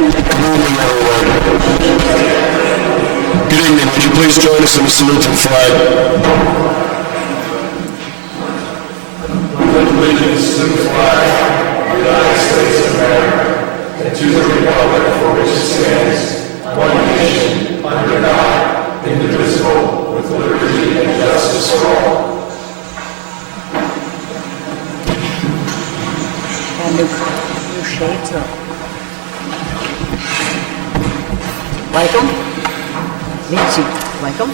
Good evening. Would you please join us in the salute to the flag? With allegiance to the flag of the United States of America and to the republic for which it stands, one nation, under God, indivisible, with liberty and justice for all. And new shades up. Like them? Nancy, like them?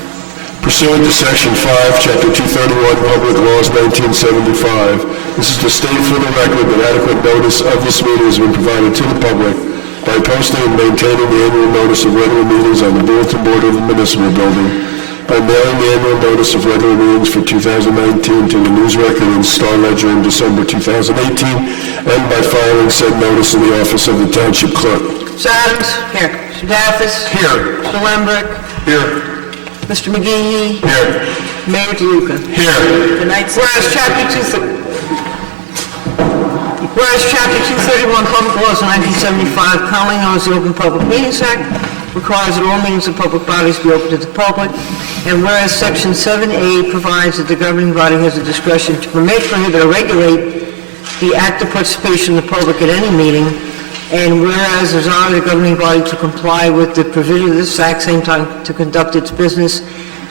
Pursuant to Section 5, Chapter 231, Public Laws 1975, this is to state for the record that adequate notice of this meeting has been provided to the public by posting and maintaining the annual notice of regular meetings on the bulletin board of the municipal building, by mailing the annual notice of regular meetings for 2019 to the News Record and Star Ledger in December 2018, and by filing said notice in the office of the Township Clerk. Mr. Adams? Here. Mr. Daffis? Here. Mr. Lembrick? Here. Mr. McGee? Here. Mayor DeLuca? Here. Tonight's Whereas Chapter 231, Public Laws of 1975, commonly known as the Open Public Meetings Act, requires that all meetings of public bodies be open to the public, and whereas Section 7A provides that the governing body has the discretion to permit, prohibit, or regulate the active participation of the public at any meeting, and whereas it is on the governing body to comply with the provision of this act, same time to conduct its business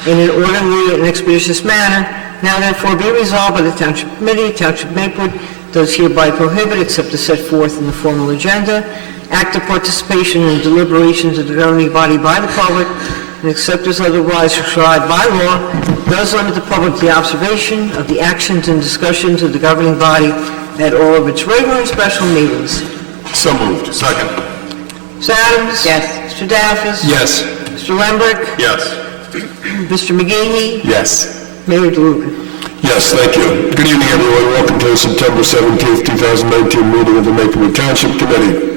in an orderly and expeditious manner, now therefore be resolved by the Township Committee, Township Maplewood does hereby prohibit, except as set forth in the formal agenda, active participation in deliberations of the governing body by the public, and except as otherwise prescribed by law, does limit the public to the observation of the actions and discussions of the governing body at all of its regular and special meetings. So moved. Second. Mr. Adams? Yes. Mr. Daffis? Yes. Mr. Lembrick? Yes. Mr. McGee? Yes. Mayor DeLuca? Yes, thank you. Good evening, everyone. Welcome to the September 17th, 2019 meeting of the Maplewood Township Committee.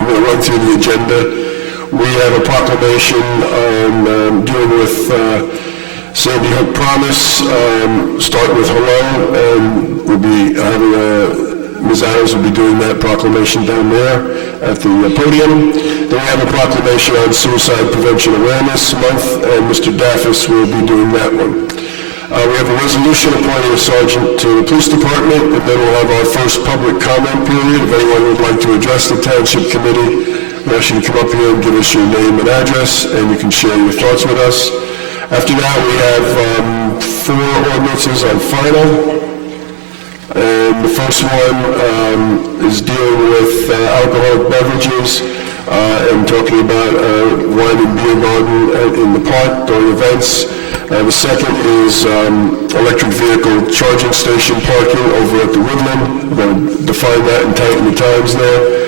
I'm going to run through the agenda. We have a proclamation dealing with Sandy Hook Promise. Start with hello, and we'll be having Ms. Adams will be doing that proclamation down there at the podium. Then we have a proclamation on Suicide Prevention Awareness Month, and Mr. Daffis will be doing that one. We have a resolution appointing a sergeant to the police department, and then we'll have our first public comment period. If anyone would like to address the Township Committee, we ask you to come up here and give us your name and address, and you can share your thoughts with us. After that, we have 4 ordinances on final. And the first one is dealing with alcoholic beverages and talking about wine and beer garden in the park during events. The second is electric vehicle charging station parking over at the Woodland. We're going to define that and tighten the times there.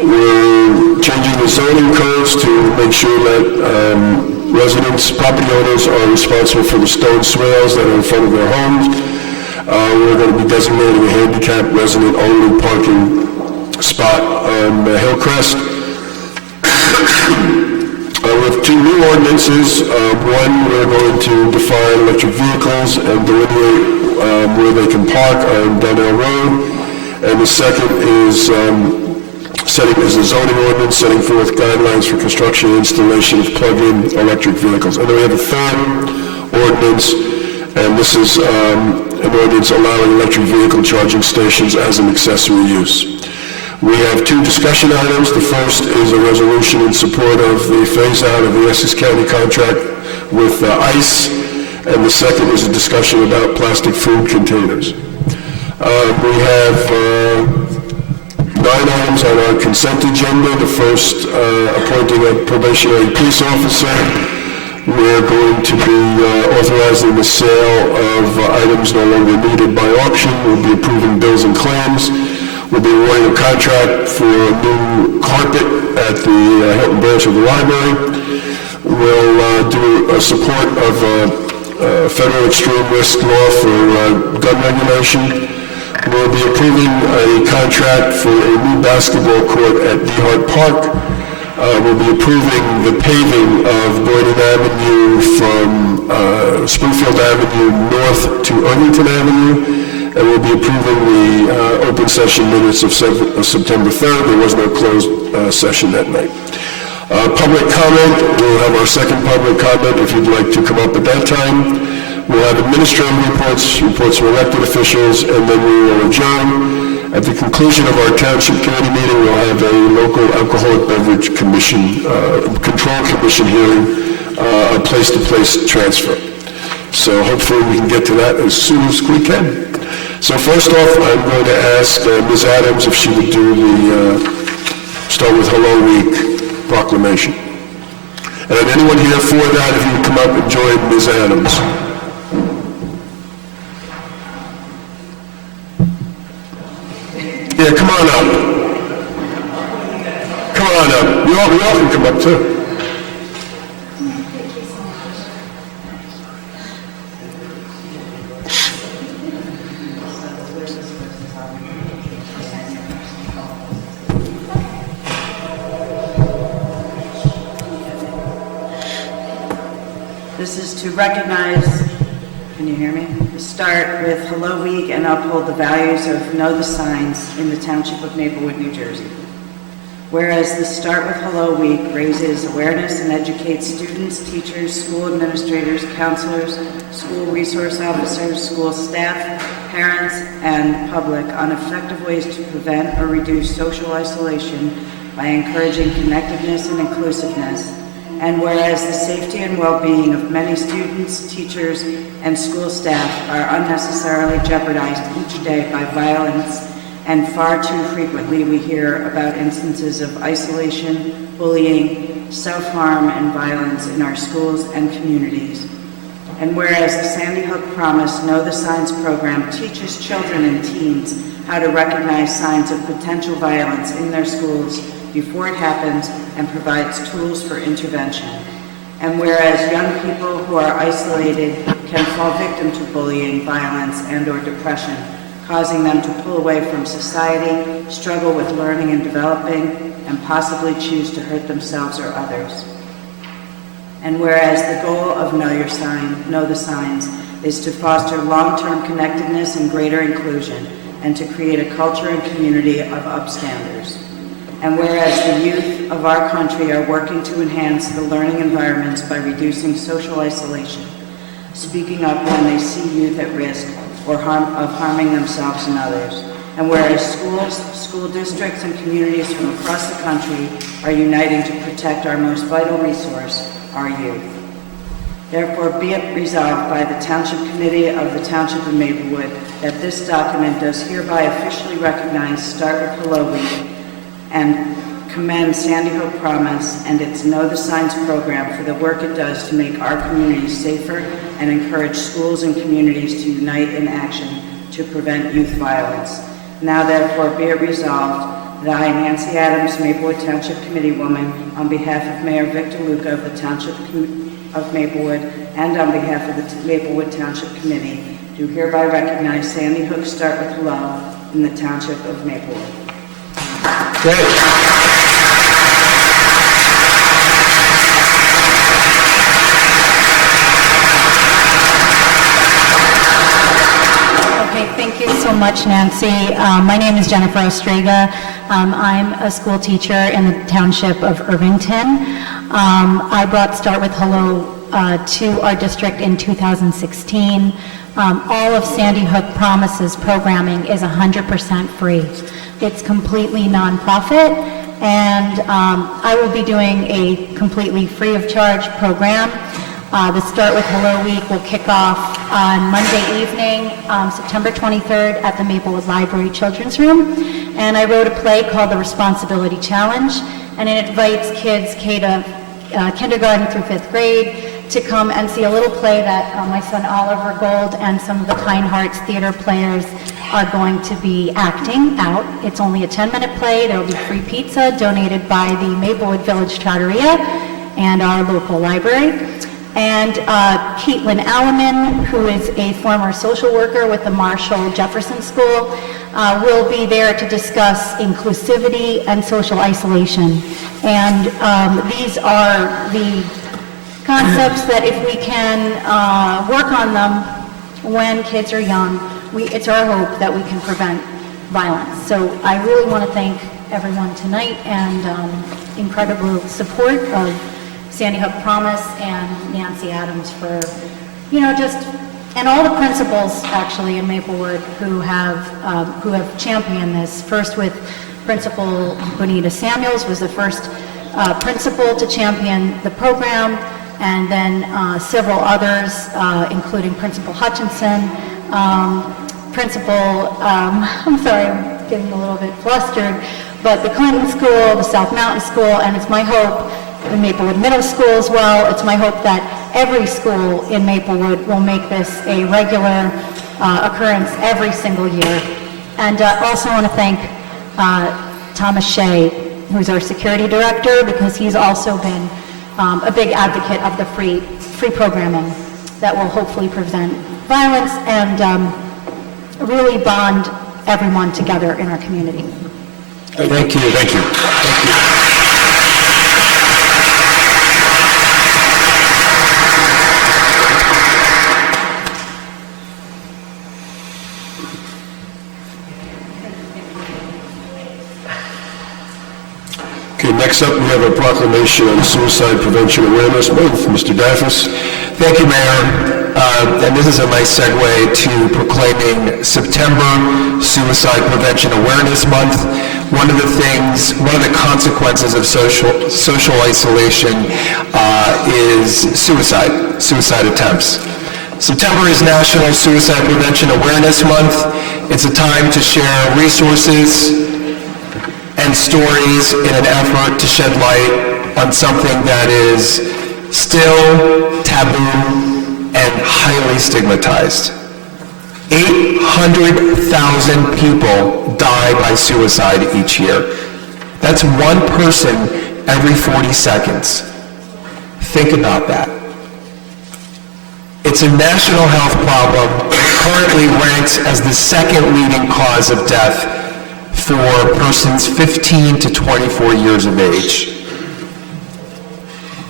We're changing the zoning codes to make sure that residents, property owners are responsible for the stone swales that are in front of their homes. We're going to be designating a handicap resident-only parking spot on Hillcrest. We have 2 new ordinances. One, we're going to define electric vehicles and delineate where they can park on Donnell Road. And the second is is a zoning ordinance setting forth guidelines for construction and installation of plug-in electric vehicles. And then we have a third ordinance, and this is an ordinance allowing electric vehicle charging stations as an accessory use. We have 2 discussion items. The first is a resolution in support of the phase-out of the Essex County contract with ICE, and the second is a discussion about plastic food containers. We have 9 items on our consent agenda. The first, appointing a probationary peace officer. We're going to be authorizing the sale of items no longer needed by auction. We'll be approving bills and claims. We'll be awarding a contract for a new carpet at the Hilton branch of the library. We'll do a support of federal extreme risk law for gun regulation. We'll be approving a contract for a new basketball court at DeHart Park. We'll be approving the paving of Boynton Avenue from Springfield Avenue north to Irvington Avenue. and we'll be approving the open session minutes of September 3rd. There was no closed session that night. Public comment, we'll have our second public comment if you'd like to come up at that time. We'll have administrative reports from elected officials, and then we will adjourn. At the conclusion of our township committee meeting, we'll have a local alcoholic beverage commission, control commission hearing, a place-to-place transfer. So hopefully we can get to that as soon as we can. So first off, I'm going to ask Ms. Adams if she would do start with Hello Week proclamation. And anyone here for that, if you would come up and join Ms. Adams. Yeah, come on up. Come on up. We all can come up too. This is to recognize, can you hear me? Start with Hello Week and uphold the values of Know the Signs in the Township of Maplewood, New Jersey. Whereas the Start with Hello Week raises awareness and educates students, teachers, school administrators, counselors, school resource officers, school staff, parents, and public on effective ways to prevent or reduce social isolation by encouraging connectedness and inclusiveness. And whereas the safety and well-being of many students, teachers, and school staff are unnecessarily jeopardized each day by violence, and far too frequently we hear about instances of isolation, bullying, self-harm, and violence in our schools and communities. And whereas the Sandy Hook Promise Know the Signs program teaches children and teens how to recognize signs of potential violence in their schools before it happens and provides tools for intervention. And whereas young people who are isolated can fall victim to bullying, violence, and/or depression, causing them to pull away from society, struggle with learning and developing, and possibly choose to hurt themselves or others. And whereas the goal of Know the Signs is to foster long-term connectedness and greater inclusion, and to create a culture and community of upstanders. And whereas the youth of our country are working to enhance the learning environments by reducing social isolation, speaking up when they see youth at risk or harming themselves and others. And whereas schools, school districts, and communities from across the country are uniting to protect our most vital resource, our youth. Therefore, be it resolved by the Township Committee of the Township of Maplewood that this document does hereby officially recognize Start with Hello Week and commend Sandy Hook Promise and its Know the Signs program for the work it does to make our communities safer and encourage schools and communities to unite in action to prevent youth violence. Now therefore be it resolved that I, Nancy Adams, Maplewood Township Committee woman, on behalf of Mayor Victor Luca of the Township of Maplewood and on behalf of the Maplewood Township Committee, do hereby recognize Sandy Hook Start with Hello in the Township of Maplewood. Great. Thank you so much, Nancy. My name is Jennifer Ostrega. I'm a school teacher in the township of Irvington. I brought Start with Hello to our district in 2016. All of Sandy Hook Promises programming is 100% free. It's completely nonprofit, and I will be doing a completely free of charge program. The Start with Hello Week will kick off on Monday evening, September 23rd at the Maplewood Library Children's Room. And I wrote a play called The Responsibility Challenge, and it invites kids kindergarten through 5th grade to come and see a little play that my son Oliver Gold and some of the Kind Hearts theater players are going to be acting out. It's only a 10-minute play. There will be free pizza donated by the Maplewood Village Trattoria and our local library. And Caitlin Alleman, who is a former social worker with the Marshall Jefferson School, will be there to discuss inclusivity and social isolation. And these are the concepts that if we can work on them when kids are young, it's our hope that we can prevent violence. So I really want to thank everyone tonight and incredible support of Sandy Hook Promise and Nancy Adams for, and all the principals actually in Maplewood who have championed this. First with Principal Bonita Samuels was the first principal to champion the program, and then several others, including Principal Hutchinson, I'm sorry, I'm getting a little bit flustered, but the Clinton School, the South Mountain School, and it's my hope, the Maplewood Middle School as well, it's my hope that every school in Maplewood will make this a regular occurrence every single year. And also want to thank Thomas Shea, who's our security director, because he's also been a big advocate of the free programming that will hopefully prevent violence and really bond everyone together in our community. Thank you. Thank you. Okay, next up, we have a proclamation on Suicide Prevention Awareness Month. Mr. Daffis. Thank you, Mayor. And this is a nice segue to proclaiming September Suicide Prevention Awareness Month. One of the consequences of social isolation is suicide attempts. September is National Suicide Prevention Awareness Month. It's a time to share resources and stories in an effort to shed light on something that is still taboo and highly stigmatized. 800,000 people die by suicide each year. That's one person every 40 seconds. Think about that. It's a national health problem. It currently ranks as the second leading cause of death for persons 15 to 24 years of age.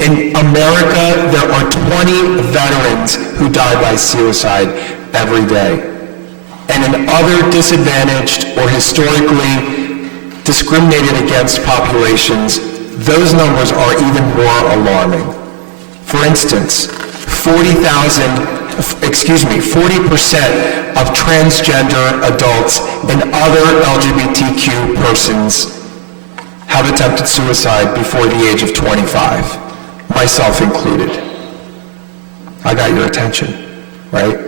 In America, there are 20 veterans who die by suicide every day. And in other disadvantaged or historically discriminated against populations, those numbers are even more alarming. For instance, 40% of transgender adults and other LGBTQ persons have attempted suicide before the age of 25, myself included. I got your attention, right?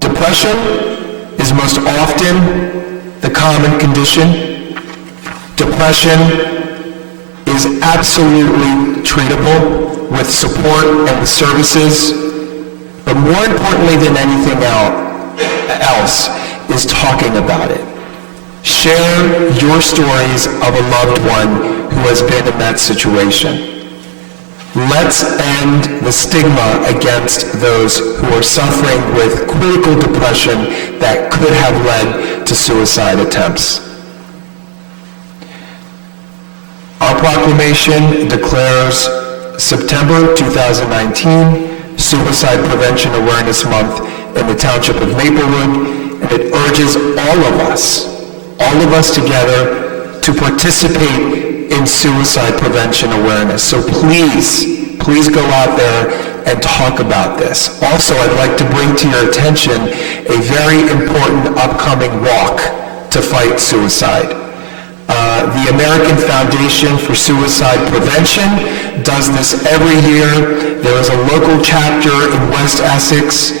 Depression is most often the common condition. Depression is absolutely treatable with support and with services, but more importantly than anything else is talking about it. Share your stories of a loved one who has been in that situation. Let's end the stigma against those who are suffering with clinical depression that could have led to suicide attempts. Our proclamation declares September 2019 Suicide Prevention Awareness Month in the Township of Maplewood, and it urges all of us together to participate in suicide prevention awareness. So please go out there and talk about this. Also, I'd like to bring to your attention a very important upcoming walk to fight suicide. The American Foundation for Suicide Prevention does this every year. There is a local chapter in West Essex,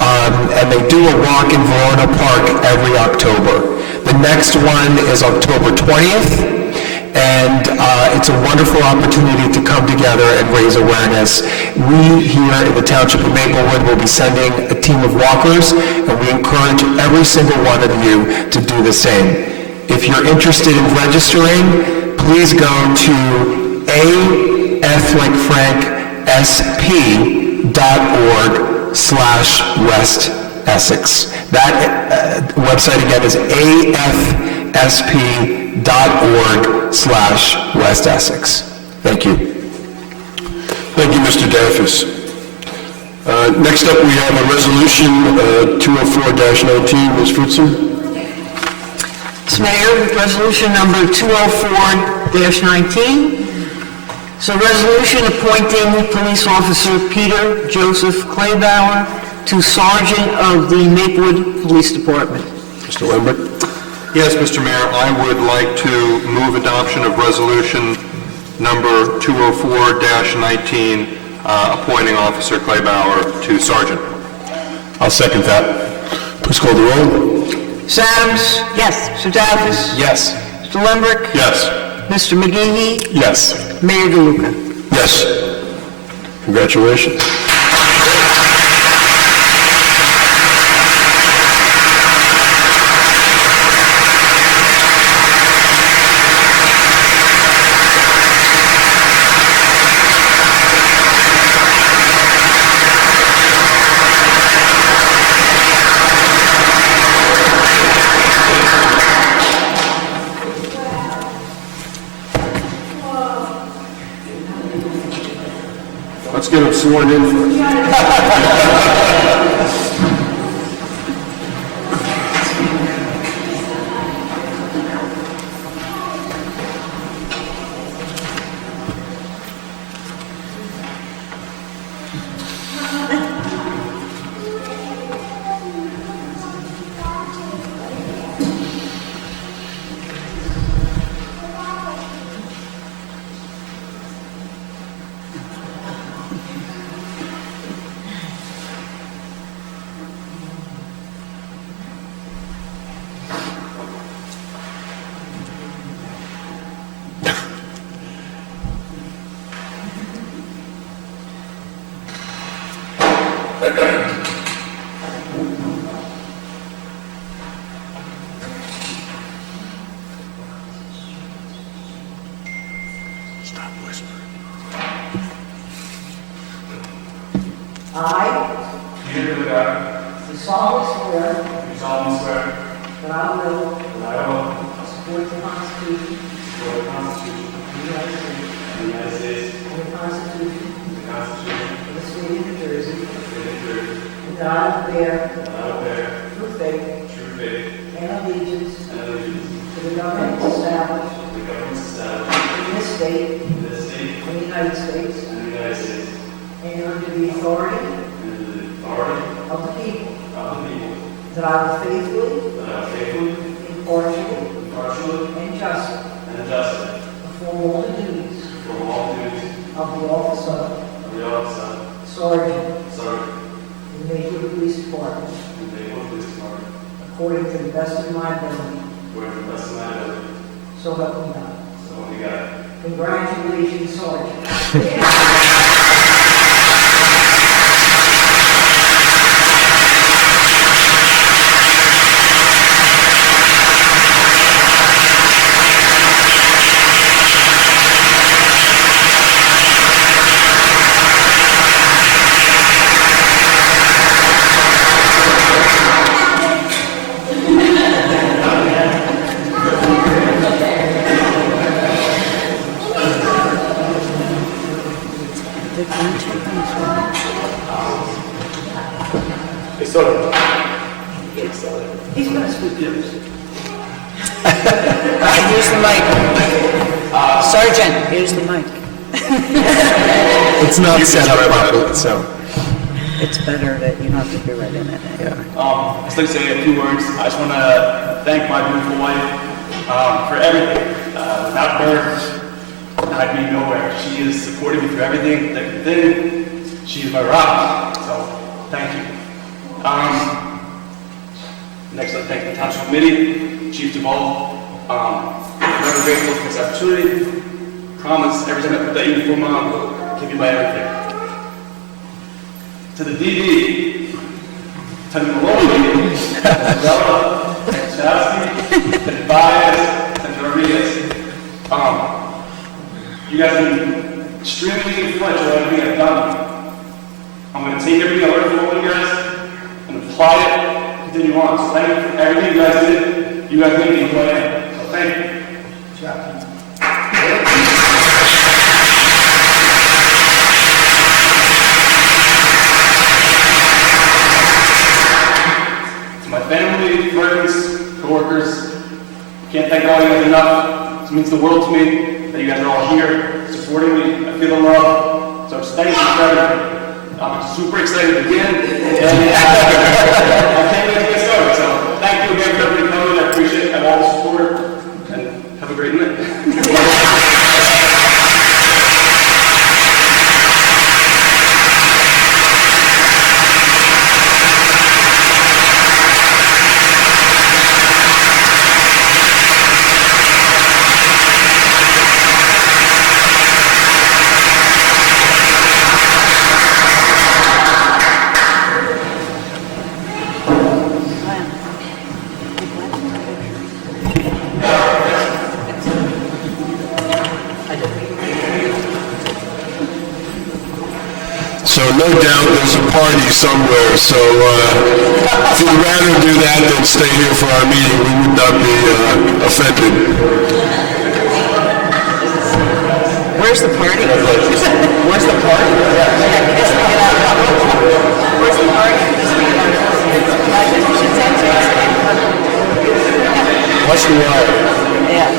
and they do a walk in Verona Park every October. The next one is October 20th, and it's a wonderful opportunity to come together and raise awareness. We here in the Township of Maplewood will be sending a team of walkers, and we encourage every single one of you to do the same. If you're interested in registering, please go to aflikefranksp.org/West Essex. That website again is afsp.org/West Essex. Thank you. Thank you, Mr. Daffis. Next up, we have a resolution 204-19. Ms. Fritzer? Mr. Mayor, resolution number 204-19. It's a resolution appointing police officer Peter Joseph Claybauer to sergeant of the Maplewood Police Department. Mr. Lambert? Yes, Mr. Mayor, I would like to move adoption of resolution number 204-19, appointing Officer Claybauer to sergeant. I'll second that. Please call the roll. Ms. Adams? Yes. Mr. Davis? Yes. Mr. Lembrick? Yes. Mr. McGee? Yes. Mayor DeLuca? Yes. Congratulations. Let's get him sworn in first. Stop whispering. I Peter DeLuca, do solemnly swear do solemnly swear that I will that I will support the Constitution support the Constitution of the United States of the United States and the Constitution and the Constitution of the State of New Jersey, of the State of New Jersey, and that I will bear that I will bear true faith true faith and allegiance and allegiance to the government established to the governments established in this state in this state and the United States, and the United States, and under the authority and to the authority of the people, of the people, that I will faithfully, that I will faithfully, impartially, impartially, and justly and justly perform all the duties perform all duties of the office of of the office of Sergeant Sergeant in the Maplewood Police Department, in the Maplewood Police Department, according to the best of my ability, according to the best of my ability, so help me God. so help me God. Congratulations, Sergeant. He's going to speak yours. Here's the mic. Sergeant, here's the mic. It's not set up properly, so. It's better that you don't have to be right in it. I'd just like to say a few words. I just want to thank my beautiful wife for everything. Without her, I'd be nowhere. She has supported me through everything, thick and thin. She is my rock. So, thank you. Next, I'd like to thank the Township Committee, Chief Duvall. Forever grateful for this opportunity. Promise, every time I put that uniform on, I'll give you my everything. To the DD, Lieutenant Maloney, Bella, Chasky, and Baez, and Rodriguez. You guys have been extremely influential in everything I've done. I'm going to take everything I learned from all you guys and apply it, continue on. So thank you for everything you guys did. You guys made me who I am. So thank you. thank all you guys enough. It means the world to me that you guys are all here supporting me. I feel the love. So just thank you for everything. I'm super excited to begin. And I can't wait to get started. So thank you again for everybody coming. I appreciate all the support. And have a great night. So no doubt there's a party somewhere, so if you'd rather do that than stay here for our meeting, we would not be offended. Where's the party? Where's the party? Where's the party? What's the wire? Yeah.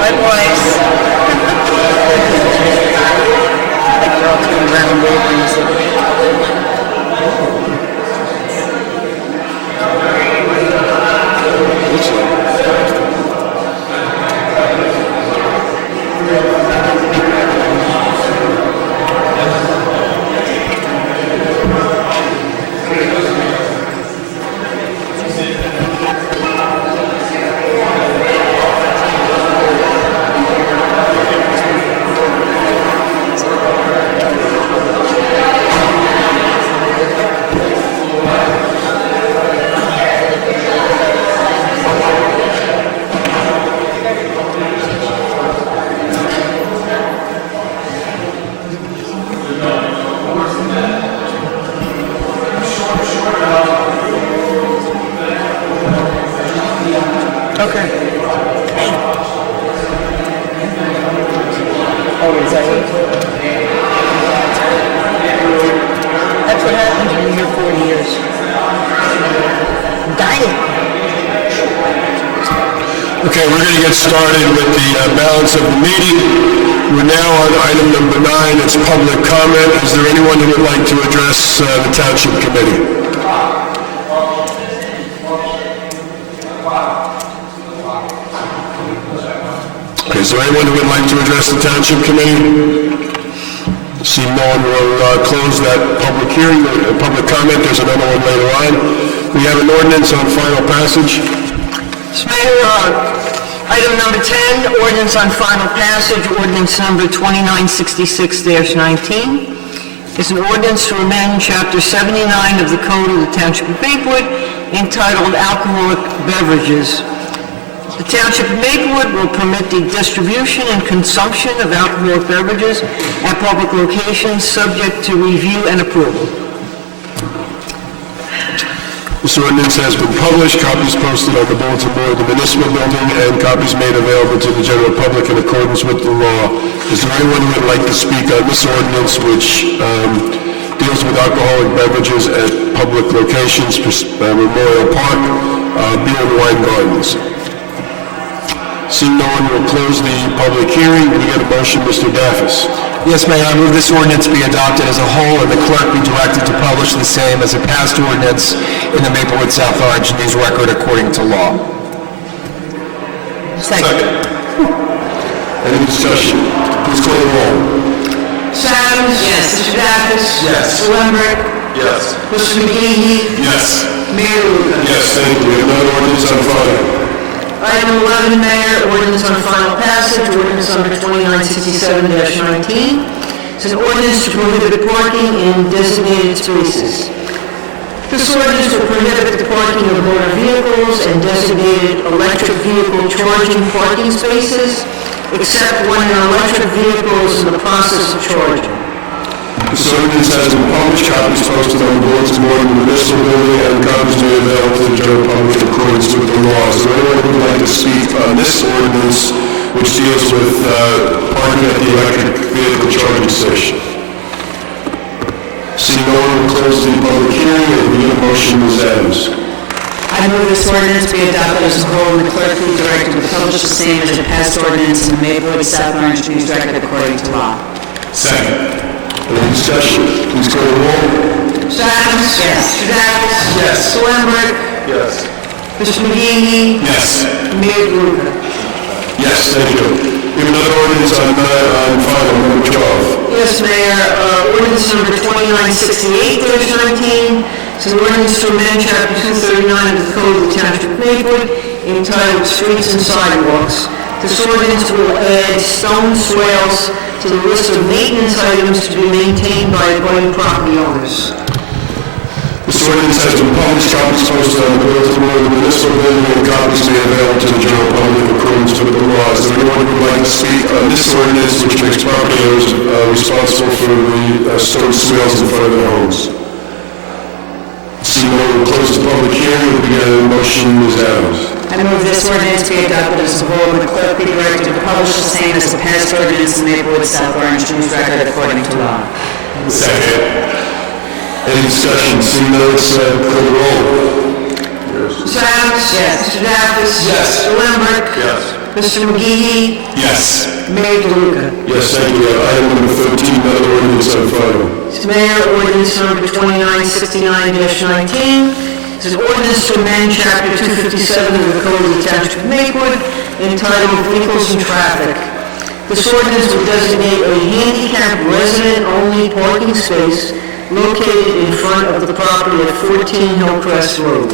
Bye, boys. Like they're all turning around and waving. Okay. Oh, is that it? That's what happens when you're 40 years. I'm dying. Okay, we're going to get started with the balance of the meeting. We're now on item number 9, it's public comment. Is there anyone who would like to address the Township Committee? Okay, is there anyone who would like to address the Township Committee? See no one, will close that public hearing, public comment. There's another one later on. We have an ordinance on final passage. Mr. Mayor, item number 10, ordinance on final passage, ordinance number 2966-19. It's an ordinance to amend Chapter 79 of the Code of the Township of Maplewood entitled Alcoholic Beverages. The Township of Maplewood will permit the distribution and consumption of alcoholic beverages at public locations subject to review and approval. This ordinance has been published, copies posted on the bulletin board of the municipal building, and copies made available to the general public in accordance with the law. Is there anyone who would like to speak on this ordinance, which deals with alcoholic beverages at public locations, Memorial Park, beer and wine gardens? Seeing no one, will close the public hearing. We get a motion, Mr. Daffis. Yes, Mayor, I move this ordinance be adopted as a whole and the clerk be directed to publish the same as a passed ordinance in the Maplewood South Orange News Record according to law. Second. Any discussion? Please call the roll. Mr. Adams? Yes. Mr. Daffis? Yes. Mr. Lambert? Yes. Mr. McGee? Yes. Mayor Luca? Yes, thank you. Another ordinance on file. Item 11, Mayor, ordinance on final passage, ordinance number 2967-19. It's an ordinance to prohibit parking in designated spaces. This ordinance will prohibit the parking of motor vehicles and designated electric vehicle charging parking spaces, except when an electric vehicle is in the process of charging. This ordinance has been published, copies posted on the bulletin board in the municipal building, and copies made available to the general public in accordance with the law. Is there anyone who would like to speak on this ordinance, which deals with parking at the electric vehicle charging station. Seeing no one, will close the public hearing and begin a motion, Ms. Adams. I move this ordinance be adopted as a whole, and the clerk be directed to publish the same as a passed ordinance in the Maplewood South Orange News Record according to law. Second. Any discussion? Please call the roll. Mr. Adams? Yes. Mr. Davis? Yes. Mr. Lambert? Yes. Mr. McGee? Yes. Mayor DeLuca? Yes, thank you. We have another ordinance on final, number 12. Yes, Mayor, ordinance number 2968-19, this is an ordinance to amend chapter 239 of the Code of the Township of Maplewood entitled Streets and Sidewalks. This ordinance will add stone swales to the list of maintenance items to be maintained by abutting property owners. This ordinance has been published, copies posted on the bulletin board of the municipal building, and copies made available to the general public in accordance with the laws. Is there anyone who would like to speak on this ordinance, which makes property owners responsible for the stone swales in front of their homes? Seeing no one, will close the public hearing and begin a motion, Ms. Adams. I move this ordinance be adopted as a whole, and the clerk be directed to publish the same as a passed ordinance in the Maplewood South Orange News Record according to law. Second. Any discussion? Seeing none, let's call the roll. Mr. Adams? Yes. Mr. Davis? Yes. Mr. Lambert? Yes. Mr. McGee? Yes. Mayor DeLuca? Yes, thank you. Item number 13, another ordinance on final. Mr. Mayor, ordinance number 2969-19. This is an ordinance to amend chapter 257 of the Code of the Township of Maplewood entitled Vehicles and Traffic. This ordinance will designate a handicap resident-only parking space located in front of the property at 14 Hillcrest Road.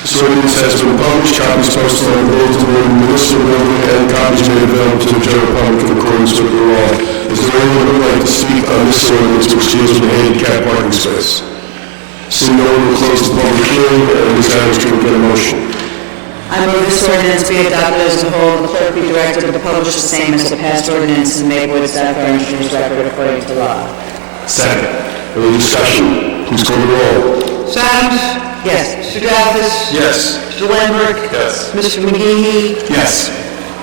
This ordinance has been published, copies posted on the bulletin board in the municipal building, and copies made available to the general public in accordance with the law. Is there anyone who would like to speak on this ordinance, which deals with the handicap parking space? Seeing no one, will close the public hearing, and Ms. Adams can get a motion. I move this ordinance be adopted as a whole, and the clerk be directed to publish the same as a passed ordinance in the Maplewood South Orange News Record according to law. Second. Any discussion? Please call the roll. Mr. Adams? Yes. Mr. Davis? Yes. Mr. Lambert? Yes. Mr. McGee? Yes.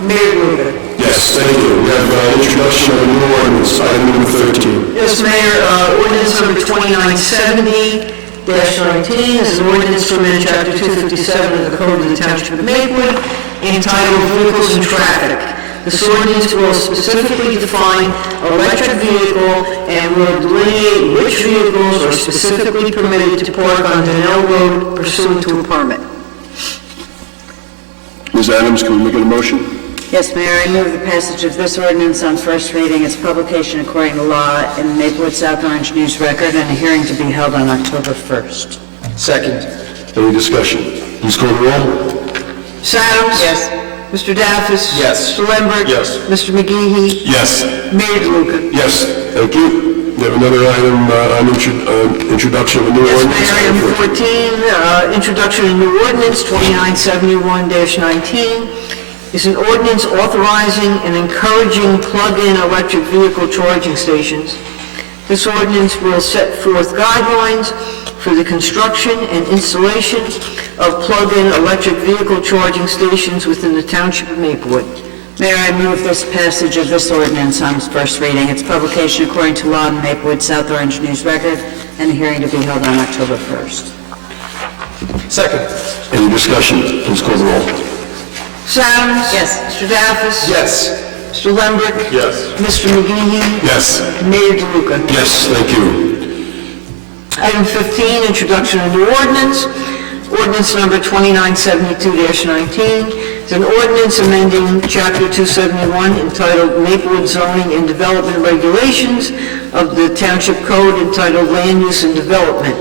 Mayor DeLuca? Yes, thank you. We have introduction of a new ordinance, item number 13. Yes, Mayor, ordinance number 2970-19 is an ordinance to amend chapter 257 of the Code of the Township of Maplewood entitled Vehicles and Traffic. This ordinance will specifically define electric vehicle and will delineate which vehicles are specifically permitted to park on Donnell Road pursuant to a permit. Ms. Adams, can we make a motion? Yes, Mayor, I move the passage of this ordinance on first reading, its publication according to law in the Maplewood South Orange News Record, and a hearing to be held on October 1st. Second. Any discussion? Please call the roll. Ms. Adams? Yes. Mr. Davis? Yes. Mr. Lambert? Yes. Mr. McGee? Yes. Mayor DeLuca? Yes, thank you. We have another item on introduction of a new Yes, ordinance. Mayor, item 14, introduction of new ordinance 2971-19 is an ordinance authorizing and encouraging plug-in electric vehicle charging stations. This ordinance will set forth guidelines for the construction and installation of plug-in electric vehicle charging stations within the Township of Maplewood. Mayor, I move this passage of this ordinance on first reading, its publication according to law in the Maplewood South Orange News Record, and a hearing to be held on October 1st. Second. Any discussion? Please call the roll. Ms. Adams? Yes. Mr. Davis? Yes. Mr. Lambert? Yes. Mr. McGee? Yes. Mayor DeLuca? Yes, thank you. Item 15, introduction of new ordinance. Ordinance number 2972-19 is an ordinance amending Chapter 271 entitled Maplewood Zoning and Development Regulations of the Township Code entitled Land Use and Development.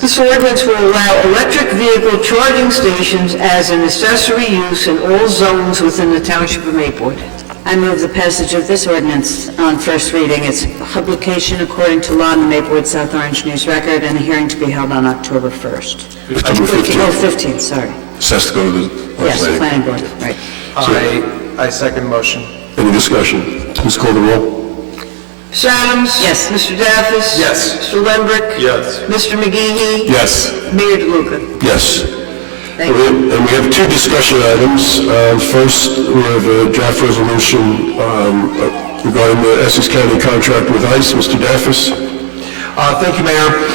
This ordinance will allow electric vehicle charging stations as an accessory use in all zones within the Township of Maplewood. I move the passage of this ordinance on first reading, its publication according to law in the Maplewood South Orange News Record, and a hearing to be held on October 1st. October 15th. Oh, 15th, sorry. This has to go to the Yes, planning. planning board, right. I second motion. Any discussion? Please call the roll. Ms. Adams? Yes. Mr. Davis? Yes. Mr. Lambert? Yes. Mr. McGee? Yes. Mayor DeLuca? Yes. Thank you. And we have two discussion items. First, we have a draft resolution regarding the Essex County contract with ICE. Mr. Daffis. Thank you, Mayor.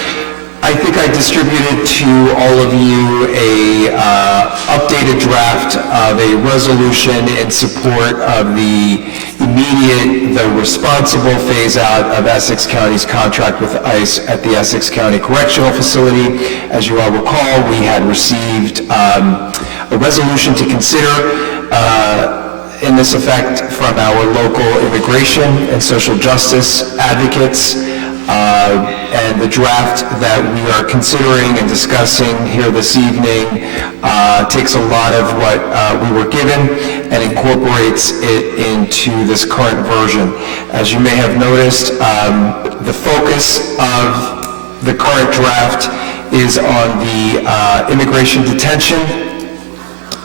I think I distributed to all of you a updated draft of a resolution in support of the responsible phase-out of Essex County's contract with ICE at the Essex County Correctional Facility. As you all recall, we had received a resolution to consider in this effect from our local immigration and social justice advocates. And the draft that we are considering and discussing here this evening takes a lot of what we were given and incorporates it into this current version. As you may have noticed, the focus of the current draft is on the immigration detention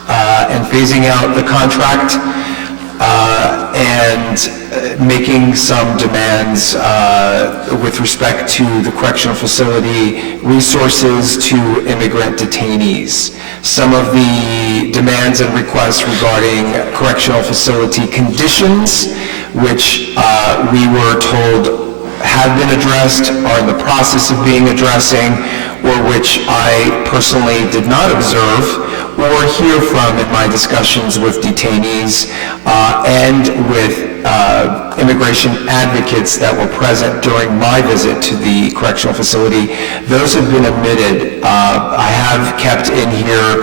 and phasing out the contract and making some demands with respect to the correctional facility resources to immigrant detainees. Some of the demands and requests regarding correctional facility conditions, which we were told have been addressed, are in the process of being addressing, or which I personally did not observe or hear from in my discussions with detainees and with immigration advocates that were present during my visit to the correctional facility. Those have been omitted. I have kept in here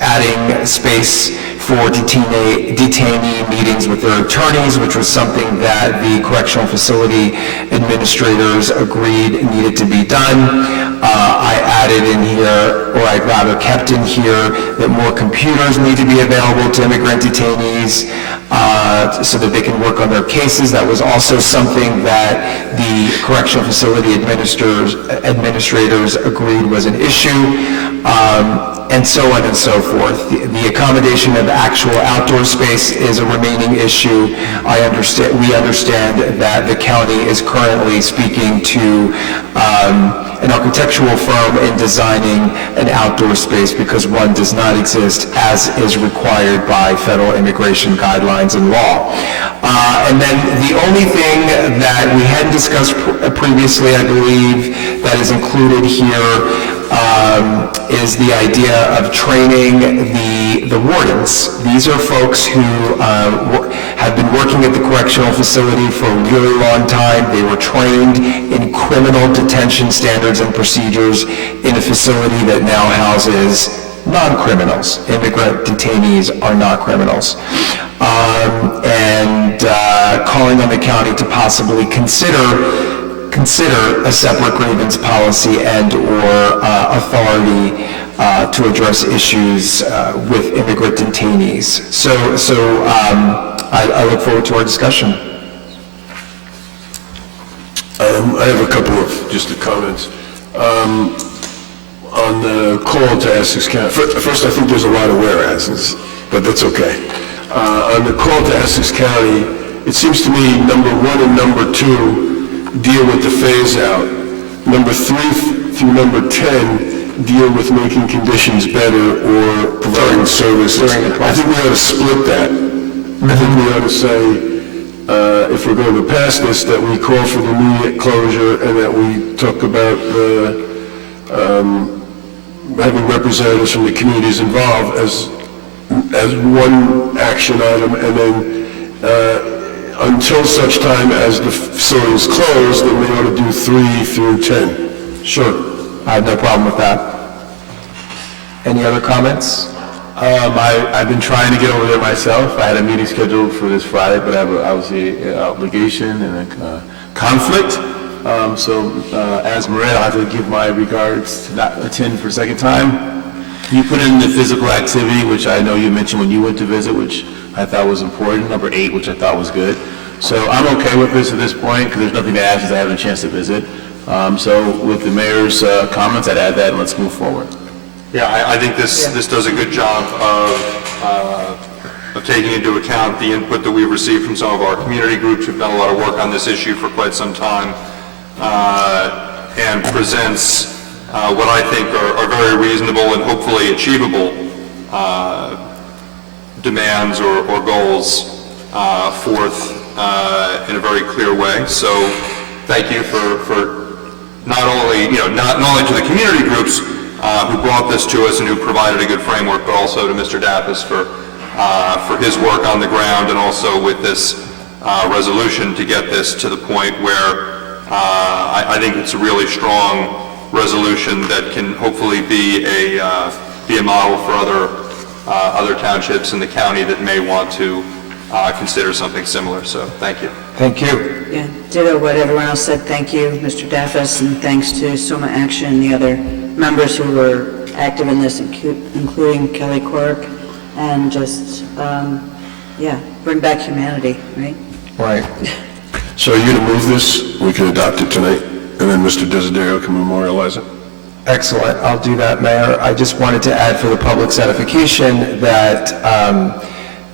adding space for detainee meetings with their attorneys, which was something that the correctional facility administrators agreed needed to be done. I added in here, or I rather kept in here, that more computers need to be available to immigrant detainees so that they can work on their cases. That was also something that the correctional facility administrators agreed was an issue. And so on and so forth. The accommodation of actual outdoor space is a remaining issue. We understand that the county is currently speaking to an architectural firm in designing an outdoor space because one does not exist as is required by federal immigration guidelines and law. And then the only thing that we hadn't discussed previously, I believe, that is included here is the idea of training the wardens. These are folks who have been working at the correctional facility for a really long time. They were trained in criminal detention standards and procedures in a facility that now houses non-criminals. Immigrant detainees are not criminals. And calling on the county to possibly consider a separate grievance policy and or authority to address issues with immigrant detainees. So I look forward to our discussion. I have a couple of just comments. On the call to Essex County, first I think there's a lot of whereases, but that's okay. On the call to Essex County, it seems to me number 1 and number 2 deal with the phase-out. Number 3 through number 10 deal with making conditions better or providing services. I think we ought to split that. I think we ought to say, if we're going to pass this, that we call for the immediate closure and that we talk about having representatives from the communities involved as one action item, and then until such time as the facility is closed, then they ought to do 3 through 10. Sure. I have no problem with that. Any other comments? I've been trying to get over there myself. I had a meeting scheduled for this Friday, but I have obviously an obligation and a conflict. So as Maria, I'll have to give my regards to not attend for a second time. You put in the physical activity, which I know you mentioned when you went to visit, which I thought was important. Number 8, which I thought was good. So I'm okay with this at this point because there's nothing to add since I haven't had a chance to visit. So with the mayor's comments, I'd add that and let's move forward. Yeah, I think this does a good job of taking into account the input that we've received from some of our community groups who've done a lot of work on this issue for quite some time, and presents what I think are very reasonable and hopefully achievable demands or goals forth in a very clear way. So thank you for not only to the community groups who brought this to us and who provided a good framework, but also to Mr. Dappis for his work on the ground and also with this resolution to get this to the point where I think it's a really strong resolution that can hopefully be a model for other townships in the county that may want to consider something similar. So thank you. Thank you. Yeah, ditto what everyone else said. Thank you, Mr. Daffis, and thanks to Soma Action and the other members who were active in this, including Kelly Cork, and just, bring back humanity, right? Right. So you're going to move this, we can adopt it tonight, and then Mr. Desiderio can memorialize it? Excellent. I'll do that, Mayor. I just wanted to add for the public's edification that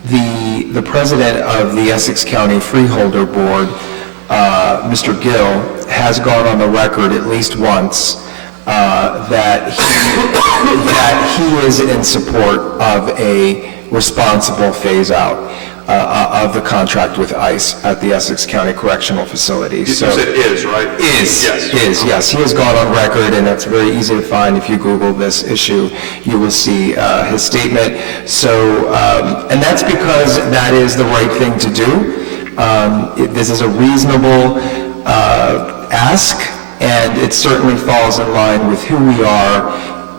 the president of the Essex County Freeholder Board, Mr. Gill, has gone on the record at least once that he is in support of a responsible phase-out of the contract with ICE at the Essex County Correctional Facility. You said is, right? Yes. He has gone on record, and that's very easy to find. If you Google this issue, you will see his statement. So, and that's because that is the right thing to do. This is a reasonable ask, and it certainly falls in line with who we are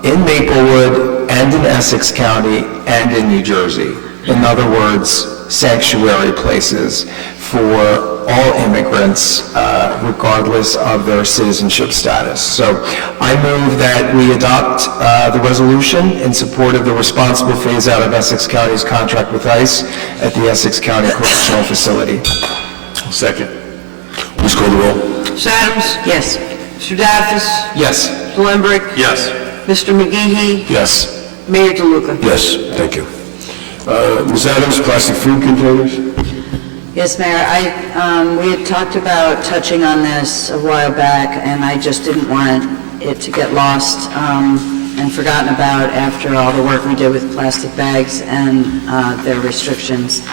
in Maplewood and in Essex County and in New Jersey. In other words, sanctuary places for all immigrants, regardless of their citizenship status. So I move that we adopt the resolution in support of the responsible phase-out of Essex County's contract with ICE at the Essex County Correctional Facility. Second. Please call the roll. Ms. Adams? Yes. Mr. Daffis? Yes. Mr. Lembrick? Yes. Mr. McGehee? Yes. Mayor DeLuca? Yes, thank you. Ms. Adams, plastic food containers? Yes, Mayor, we had talked about touching on this a while back, and I just didn't want it to get lost and forgotten about after all the work we did with plastic bags and their restrictions.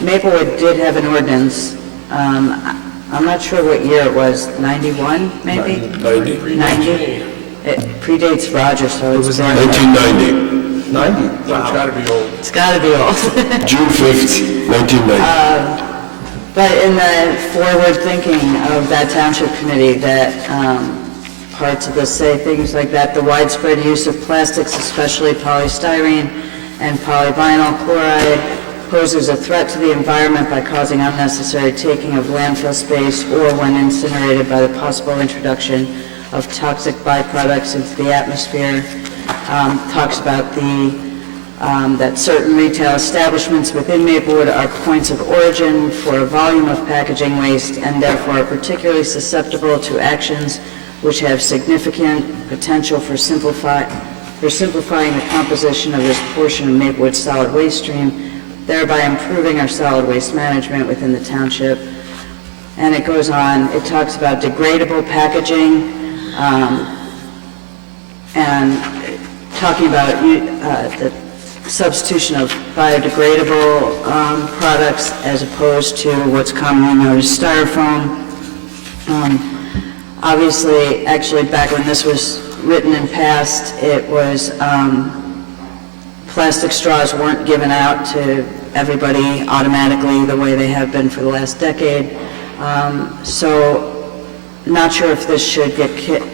Maplewood did have an ordinance. I'm not sure what year it was, 91 maybe? 90. 90? It predates Roger, so it's 1990. 90? It's got to be old. It's got to be old. June 5th, 1990. But in the forward thinking of that township committee, that parts of this say things like that, the widespread use of plastics, especially polystyrene and polyvinyl chloride, poses a threat to the environment by causing unnecessary taking of landfill space or when incinerated by the possible introduction of toxic byproducts into the atmosphere. Talks about that certain retail establishments within Maplewood are points of origin for a volume of packaging waste and therefore are particularly susceptible to actions which have significant potential for simplifying the composition of this portion of Maplewood's solid waste stream, thereby improving our solid waste management within the township. And it goes on, it talks about degradable packaging, and talking about the substitution of biodegradable products as opposed to what's commonly known as styrofoam. Obviously, actually back when this was written and passed, it was plastic straws weren't given out to everybody automatically the way they have been for the last decade. So not sure if this should get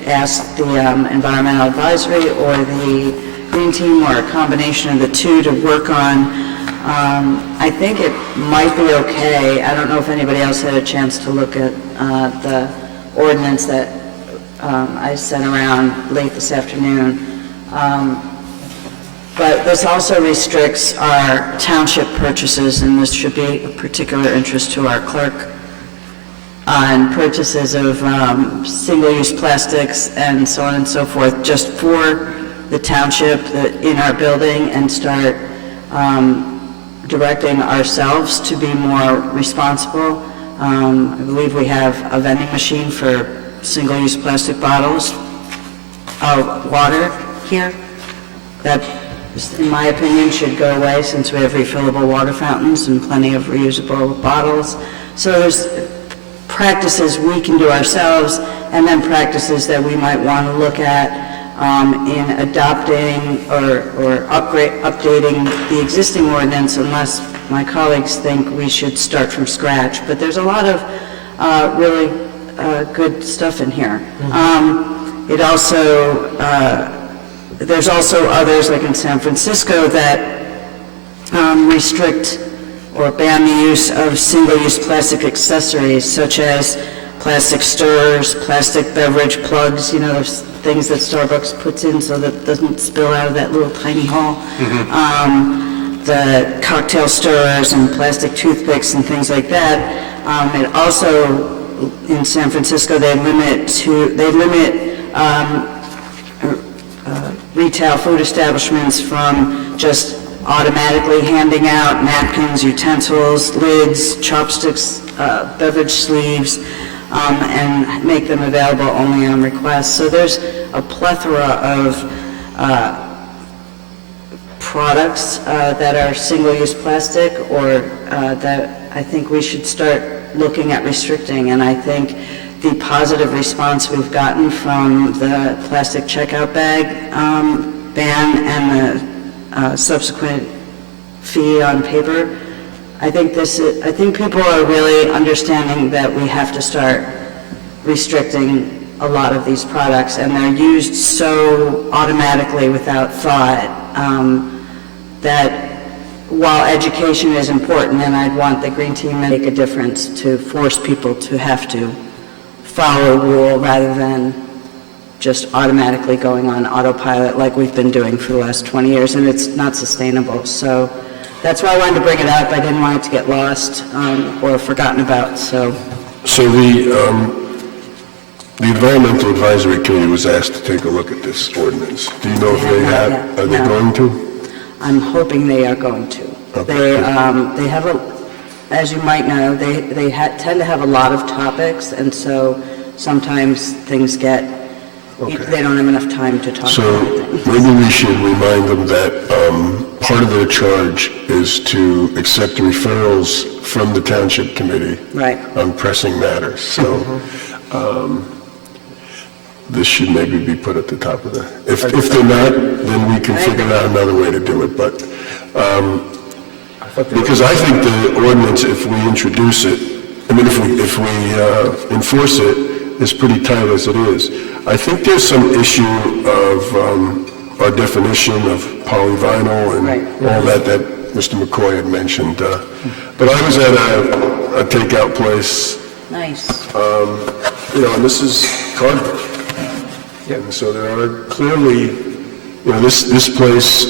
asked the environmental advisory or the green team or a combination of the two to work on. I think it might be okay. I don't know if anybody else had a chance to look at the ordinance that I sent around late this afternoon. But this also restricts our township purchases, and this should be of particular interest to our clerk, on purchases of single-use plastics and so on and so forth, just for the township in our building, and start directing ourselves to be more responsible. I believe we have a vending machine for single-use plastic bottles of water here. That, in my opinion, should go away since we have refillable water fountains and plenty of reusable bottles. So there's practices we can do ourselves, and then practices that we might want to look at in adopting or updating the existing ordinance, unless my colleagues think we should start from scratch. But there's a lot of really good stuff in here. It also, there's also others, like in San Francisco, that restrict or ban the use of single-use plastic accessories, such as plastic stirrers, plastic beverage plugs, you know, those things that Starbucks puts in so that it doesn't spill out of that little tiny hole. The cocktail stirrers and plastic toothpicks and things like that. It also, in San Francisco, they limit retail food establishments from just automatically handing out napkins, utensils, lids, chopsticks, beverage sleeves, and make them available only on request. So there's a plethora of products that are single-use plastic, or that I think we should start looking at restricting. And I think the positive response we've gotten from the plastic checkout bag ban and the subsequent fee on paper, I think people are really understanding that we have to start restricting a lot of these products, and they're used so automatically without thought that while education is important, and I'd want the green team to make a difference to force people to have to follow a rule rather than just automatically going on autopilot like we've been doing for the last 20 years, and it's not sustainable. So that's why I wanted to bring it up. I didn't want it to get lost or forgotten about. So the Environmental Advisory Committee was asked to take a look at this ordinance. Do you know if they have? Are they going to? I'm hoping they are going to. Okay. They have as you might know, they tend to have a lot of topics, and so sometimes things get, they don't have enough time to talk about everything. So maybe we should remind them that part of their charge is to accept referrals from the Township Committee on pressing matters. So this should maybe be put at the top of the, if they're not, then we can figure out another way to do it. But because I think the ordinance, if we introduce it, I mean, if we enforce it, is pretty tight as it is. I think there's some issue of our definition of polyvinyl and all that Mr. McCoy had mentioned. But I was at a takeout place. Nice. And this is cardboard. And so there are clearly, this place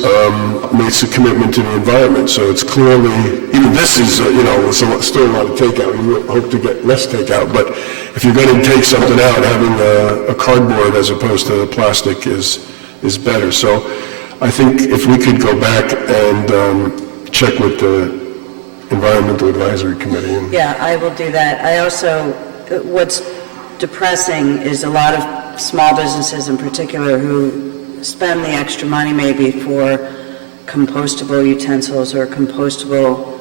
makes a commitment to the environment. So it's clearly, even this is, still a lot of takeout. You hope to get less takeout. But if you're going to take something out, having a cardboard as opposed to plastic is better. So I think if we could go back and check with the Environmental Advisory Committee. Yeah, I will do that. I also, what's depressing is a lot of small businesses in particular who spend the extra money maybe for compostable utensils or compostable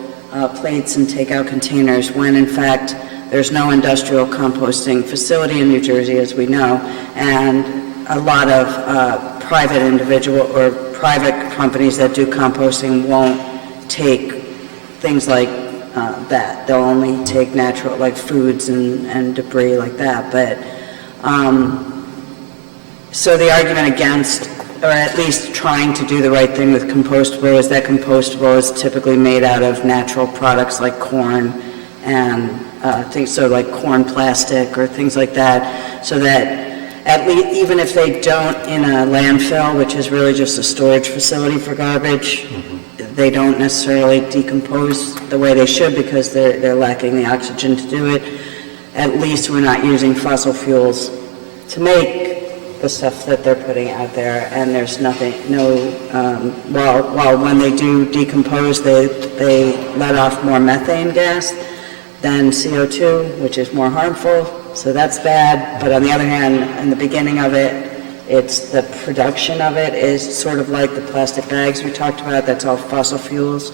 plates and takeout containers, when in fact there's no industrial composting facility in New Jersey, as we know, and a lot of private individual or private companies that do composting won't take things like that. They'll only take natural, like foods and debris like that. But so the argument against, or at least trying to do the right thing with compostable, is that compostable is typically made out of natural products like corn and things, so like corn plastic or things like that, so that at least, even if they don't in a landfill, which is really just a storage facility for garbage, they don't necessarily decompose the way they should because they're lacking the oxygen to do it. At least we're not using fossil fuels to make the stuff that they're putting out there, and there's while when they do decompose, they let off more methane gas than CO2, which is more harmful. so that's bad. But on the other hand, in the beginning of it, it's the production of it is sort of like the plastic bags we talked about, that's all fossil fuels.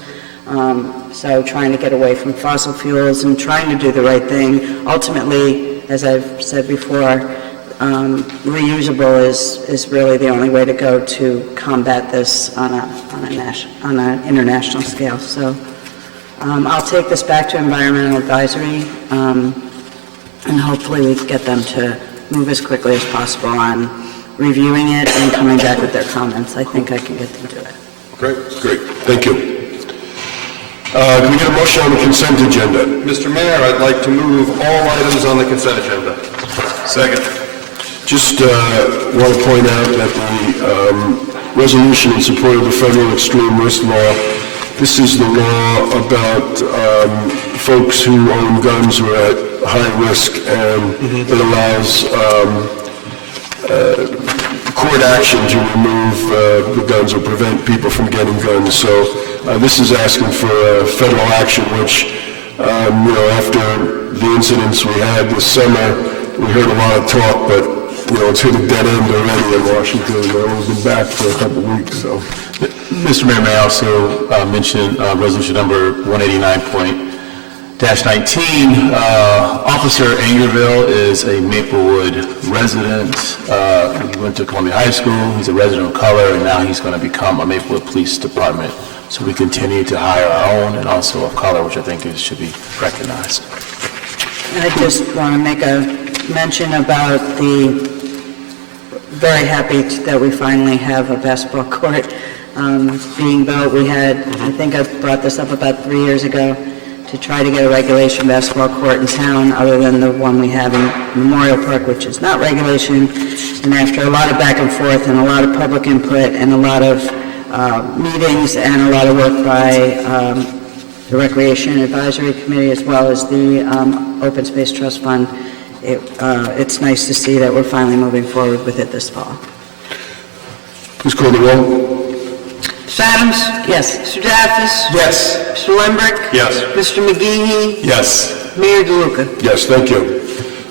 So trying to get away from fossil fuels and trying to do the right thing. Ultimately, as I've said before, reusable is really the only way to go to combat this on an international scale. So I'll take this back to Environmental Advisory, and hopefully we can get them to move as quickly as possible on reviewing it and coming back with their comments. I think I can get them to it. Great, thank you. Can we get a motion on the consent agenda? Mr. Mayor, I'd like to move all items on the consent agenda. Second. Just want to point out that the resolution in support of the federal extreme risk law, this is the law about folks who own guns who are at high risk, and it allows court action to remove the guns or prevent people from getting guns. So this is asking for federal action, which, after the incidents we had this summer, we heard a lot of talk, but, it's hit a dead end already in Washington. They've only been back for a couple of weeks, so. Mr. Mayor, may I also mention resolution number 189.-19. Officer Angerville is a Maplewood resident. He went to Columbia High School. He's a resident of color, and now he's going to become a Maplewood Police Department. So we continue to hire our own and also of color, which I think should be recognized. I just want to make a mention about very happy that we finally have a basketball court being built. We had, I think I brought this up about 3 years ago, to try to get a regulation basketball court in town other than the one we have in Memorial Park, which is not regulation. And after a lot of back and forth and a lot of public input and a lot of meetings and a lot of work by the Recreation Advisory Committee as well as the Open Space Trust Fund, it's nice to see that we're finally moving forward with it this fall. Please call the roll. Ms. Adams? Yes. Mr. Daffis? Yes. Mr. Lembrick? Yes. Mr. McGee? Yes. Mayor DeLuca? Yes, thank you.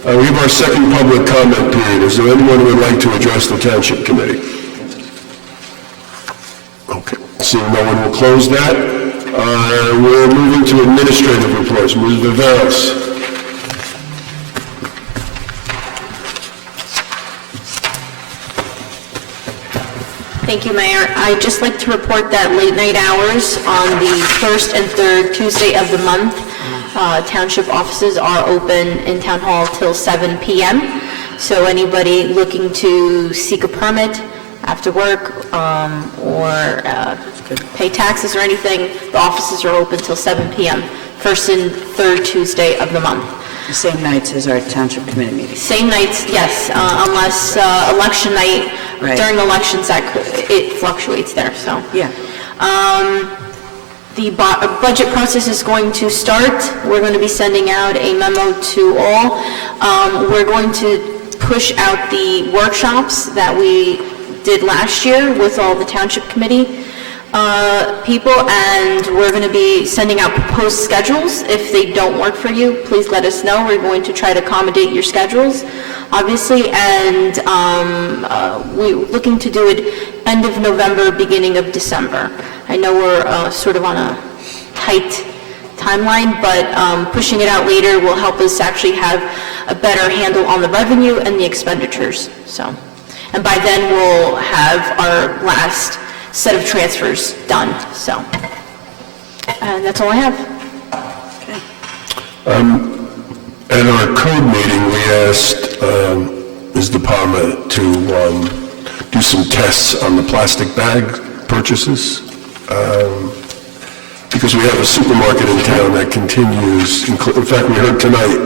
We have our second public comment period. Is there anyone who would like to address the Township Committee? Okay, seeing no one will close that. We're moving to administrative reports. Ms. Viveros. Thank you, Mayor. I'd just like to report that late night hours on the first and third Tuesday of the month, township offices are open in Town Hall till 7 p.m. So anybody looking to seek a permit after work or pay taxes or anything, the offices are open till 7 p.m. first and third Tuesday of the month. The same nights as our Township Committee meeting. Same nights, yes, unless election night, Right. during elections, it fluctuates there, so. Yeah. The budget process is going to start. We're going to be sending out a memo to all. We're going to push out the workshops that we did last year with all the Township Committee people, and we're going to be sending out proposed schedules. If they don't work for you, please let us know. We're going to try to accommodate your schedules, obviously, and we're looking to do it end of November, beginning of December. I know we're sort of on a tight timeline, but pushing it out later will help us actually have a better handle on the revenue and the expenditures. So, and by then we'll have our last set of transfers done. So, and that's all I have. At our code meeting, we asked Ms. De Palma to do some tests on the plastic bag purchases, because we have a supermarket in town that continues, in fact, we heard tonight,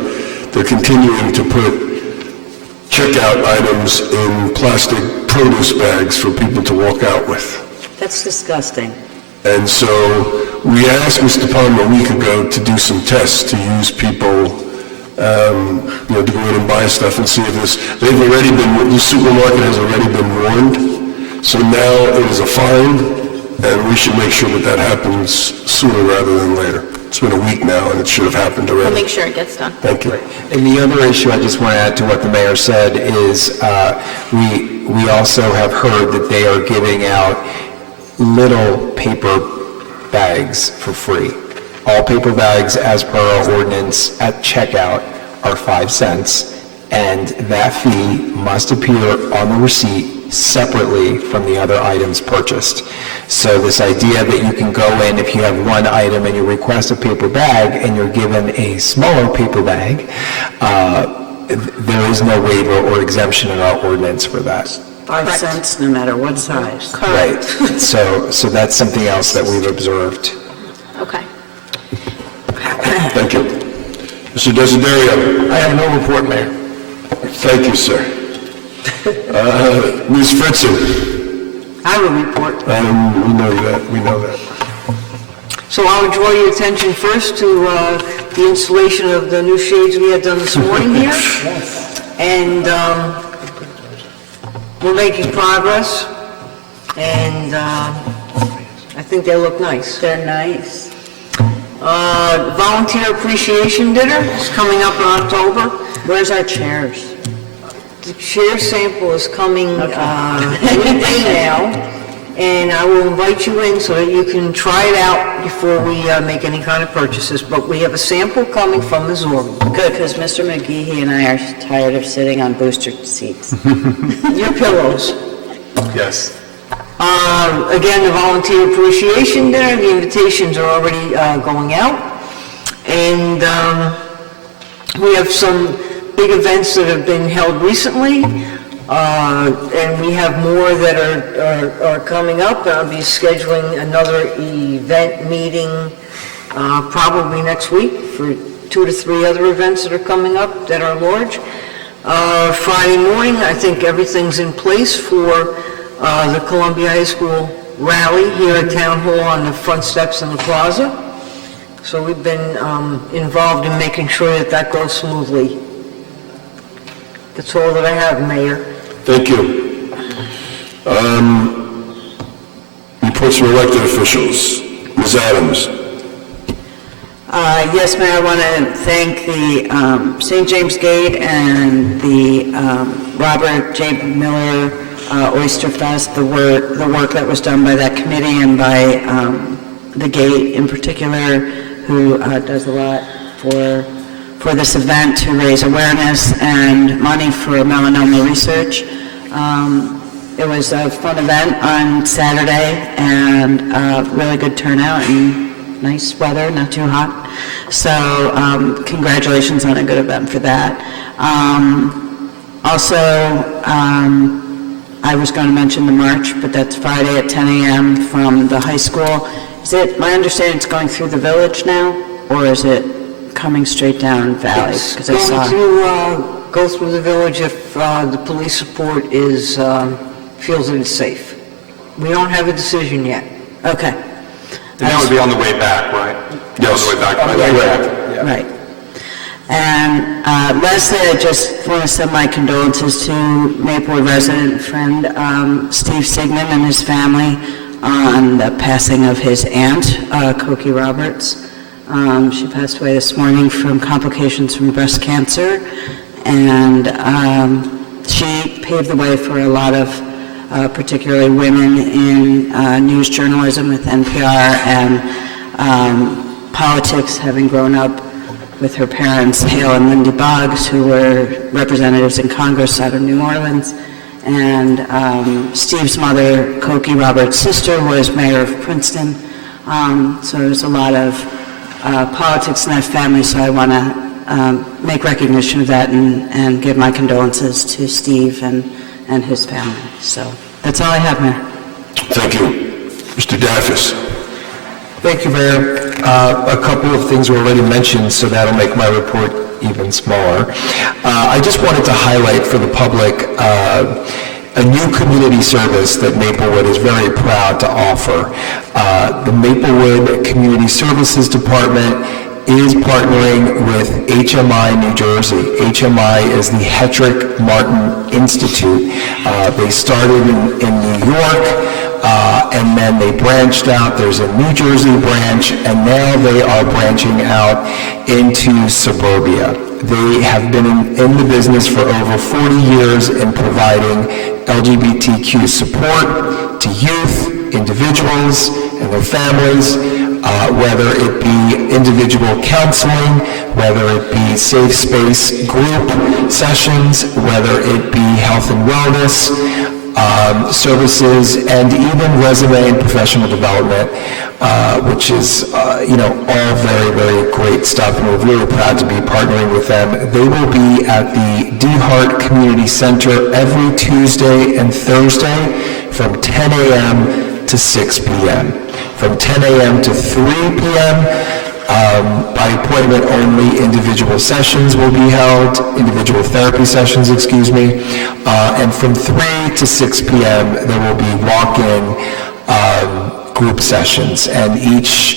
they're continuing to put checkout items in plastic produce bags for people to walk out with. That's disgusting. And so we asked Ms. De Palma a week ago to do some tests to use people, to go in and buy stuff and see if this, the supermarket has already been warned, so now it is a fine, and we should make sure that that happens sooner rather than later. It's been a week now, and it should have happened We'll already. make sure it gets done. Thank you. And the other issue I just want to add to what the mayor said is we also have heard that they are giving out little paper bags for free. All paper bags, as per our ordinance at checkout, are 5 cents, and that fee must appear on the receipt separately from the other items purchased. So this idea that you can go in, if you have one item and you request a paper bag and you're given a smaller paper bag, there is no waiver or exemption in our ordinance for that. 5 cents, no matter what size. Right. So that's something else that we've observed. Okay. Thank you. Mr. Desiderio. I have no report, Mayor. Thank you, sir. Ms. Fritzen. I have a report. We know that. So I would draw your attention first to the installation of the new shades we had done this morning here. And we're making progress, and I think they look nice. They're nice. Volunteer Appreciation Dinner is coming up in October. Where's our chairs? The chair sample is coming any day now, and I will invite you in so that you can try it out before we make any kind of purchases. But we have a sample coming from Missouri. Good, because Mr. McGeehee and I are tired of sitting on booster seats. Your pillows. Yes. Again, the Volunteer Appreciation Dinner, the invitations are already going out. And we have some big events that have been held recently, and we have more that are coming up. I'll be scheduling another event meeting probably next week for 2 to 3 other events that are coming up that are large. Friday morning, I think everything's in place for the Columbia High School rally here at Town Hall on the front steps in the plaza. So we've been involved in making sure that that goes smoothly. That's all that I have, Mayor. Thank you. Reports from elected officials. Ms. Adams. Yes, Mayor, I want to thank the St. James Gate and the Robert J. Miller Oyster Fest, the work that was done by that committee and by the Gate in particular, who does a lot for this event to raise awareness and money for melanoma research. It was a fun event on Saturday and really good turnout and nice weather, not too hot. So congratulations on a good event for that. I was going to mention the march, but that's Friday at 10 a.m. from the high school. Is it, my understanding it's going through the village now, or is it coming straight down Valley? It's 'Cause I saw. going to go through the village if the police support feels that it's safe. We don't have a decision yet. Okay. And that would be on the way back, right? Yes. On the way back. Right. And lastly, I just want to send my condolences to Maplewood resident and friend Steve Sigmund and his family on the passing of his aunt, Cokie Roberts. She passed away this morning from complications from breast cancer, and she paved the way for a lot of particularly women in news journalism with NPR and politics, having grown up with her parents, Hale and Lindy Boggs, who were representatives in Congress out of New Orleans. And Steve's mother, Cokie Roberts' sister, was mayor of Princeton. So there's a lot of politics in that family, so I want to make recognition of that and give my condolences to Steve and his family. So that's all I have, Mayor. Thank you. Mr. Daffis. Thank you, Mayor. A couple of things were already mentioned, so that'll make my report even smaller. I just wanted to highlight for the public a new community service that Maplewood is very proud to offer. The Maplewood Community Services Department is partnering with HMI New Jersey. HMI is the Hetrick Martin Institute. They started in New York. and then they branched out. There's a New Jersey branch, and now they are branching out into suburbia. They have been in the business for over 40 years in providing LGBTQ support to youth, individuals, and their families, whether it be individual counseling, whether it be safe space group sessions, whether it be health and wellness services, and even resume and professional development, which is, all very, very great stuff, and we're really proud to be partnering with them. They will be at the DeHart Community Center every Tuesday and Thursday from 10 a.m. to 6 p.m. From 10 a.m. to 3 p.m., by appointment only, individual sessions will be held, individual therapy sessions, and from 3 to 6 p.m., there will be walk-in group sessions, and each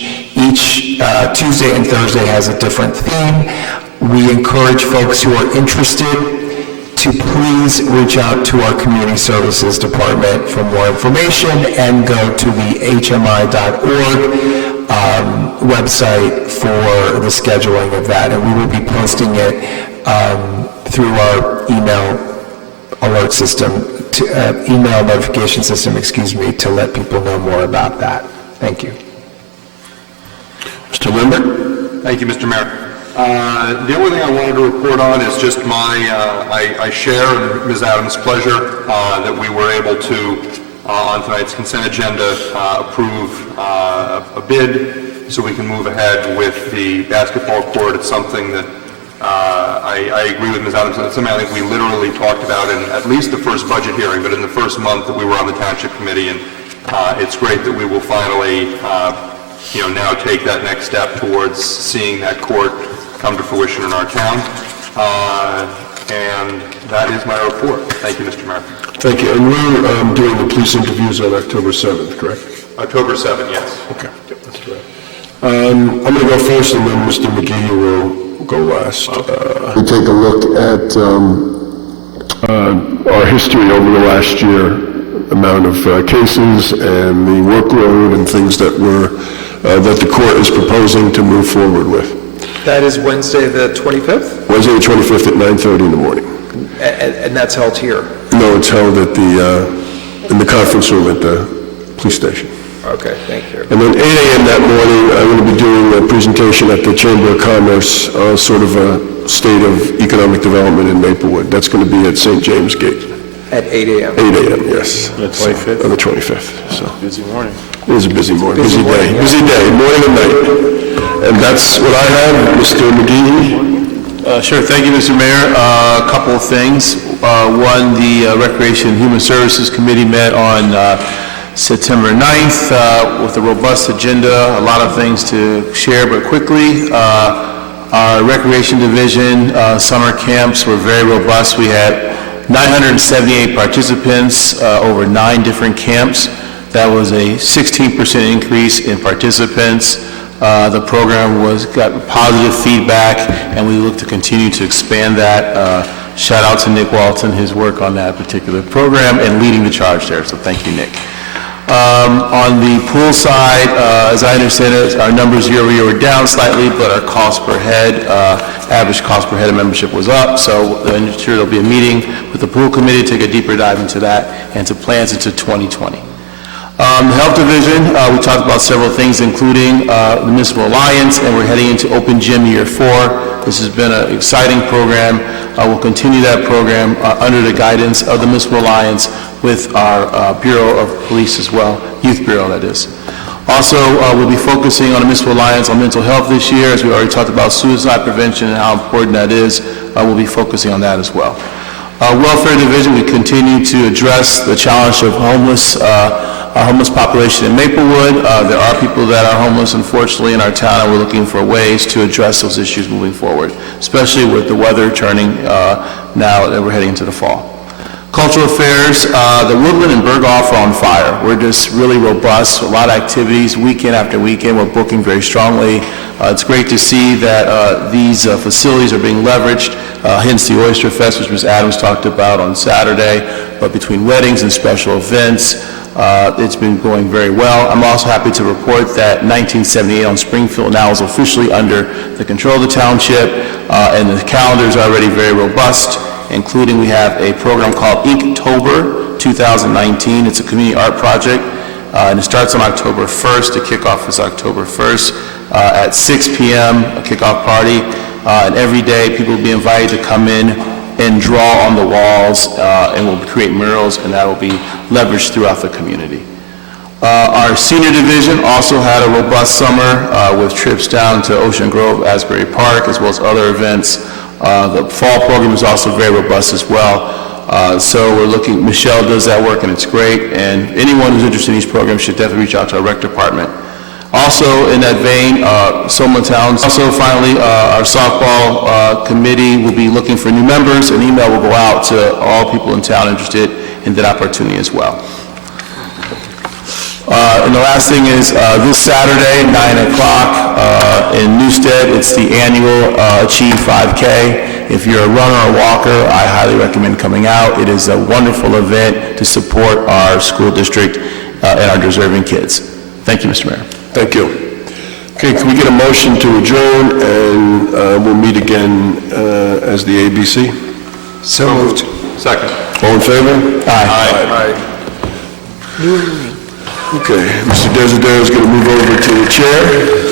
Tuesday and Thursday has a different theme. We encourage folks who are interested to please reach out to our Community Services Department for more information and go to the hmi.org website for the scheduling of that, and we will be posting it through our email alert system, email notification system, to let people know more about that. Thank you. Mr. Lindberg? Thank you, Mr. Mayor. The only thing I wanted to report on is just I share in Ms. Adams' pleasure that we were able to, on tonight's consent agenda, approve a bid so we can move ahead with the basketball court. It's something that I agree with Ms. Adams. It's something I think we literally talked about in at least the first budget hearing, but in the first month that we were on the Township Committee, and it's great that we will finally now take that next step towards seeing that court come to fruition in our town. And that is my report. Thank you, Mr. Mayor. Thank you. And we're doing the police interviews on October 7th, correct? October 7th, yes. Okay, that's correct. I'm going to go first, and then Mr. McGee will go last. We take a look at our history over the last year, amount of cases and the workload and things that that the court is proposing to move forward with. That is Wednesday the 25th? Wednesday the 25th at 9:30 in the morning. And that's held here? No, it's held at in the conference room at the police station. Okay, thank you. And then 8 a.m. that morning, I'm going to be doing a presentation at the Chamber of Commerce, sort of a state of economic development in Maplewood. That's going to be at St. James Gate. At 8 a.m.? 8 a.m., yes. The 25th? On the 25th, so. Busy morning. It is a busy morning, busy day, morning, yeah. busy day, morning and night. And that's what I have, Mr. McGee. Sure, thank you, Mr. Mayor. A couple of things. One, the Recreation and Human Services Committee met on September 9th with a robust agenda, a lot of things to share, but quickly. Our Recreation Division summer camps were very robust. We had 978 participants over 9 different camps. That was a 16% increase in participants. The program got positive feedback, and we look to continue to expand that. Shout out to Nick Walton, his work on that particular program and leading the charge there, so thank you, Nick. On the pool side, as I understand it, our numbers year over year were down slightly, but our cost per head, average cost per head of membership was up, so I'm sure there'll be a meeting with the pool committee to take a deeper dive into that and to plans into 2020. The Health Division, we talked about several things, including the Municipal Alliance, and we're heading into Open Gym Year 4. This has been an exciting program. We'll continue that program under the guidance of the Municipal Alliance with our Bureau of Police as well, Youth Bureau, that is. Also, we'll be focusing on the Municipal Alliance on mental health this year, as we already talked about suicide prevention and how important that is. We'll be focusing on that as well. Welfare Division, we continue to address the challenge of our homeless population in Maplewood. There are people that are homeless, unfortunately, in our town, and we're looking for ways to address those issues moving forward, especially with the weather turning now that we're heading into the fall. Cultural affairs, the Woodland and Berghoff are on fire. We're just really robust, a lot of activities, weekend after weekend. We're booking very strongly. It's great to see that these facilities are being leveraged, hence the Oyster Fest, which Ms. Adams talked about on Saturday, but between weddings and special events, It's been going very well. I'm also happy to report that 1978 on Springfield now is officially under the control of the township, and the calendar is already very robust, including we have a program called Inktober 2019. It's a community art project, and it starts on October 1st. The kickoff is October 1st at 6 p.m., a kickoff party, and every day people will be invited to come in and draw on the walls, and we'll create murals, and that will be leveraged throughout the community. Our senior division also had a robust summer with trips down to Ocean Grove, Asbury Park, as well as other events. The fall program is also very robust as well. So we're looking, Michelle does that work, and it's great, and anyone who's interested in these programs should definitely reach out to our rec department. Also, in that vein, Solomon Towns, also finally, our softball committee will be looking for new members. An email will go out to all people in town interested in that opportunity as well. And the last thing is, this Saturday, 9 o'clock in Newstead, it's the annual Achieve 5K. If you're a runner or walker, I highly recommend coming out. It is a wonderful event to support our school district and our deserving kids. Thank you, Mr. Mayor. Thank you. Okay, can we get a motion to adjourn, and we'll meet again as the ABC? So moved. Second. All in favor? Aye. Okay, Mr. Desiderio is going to move over to the chair.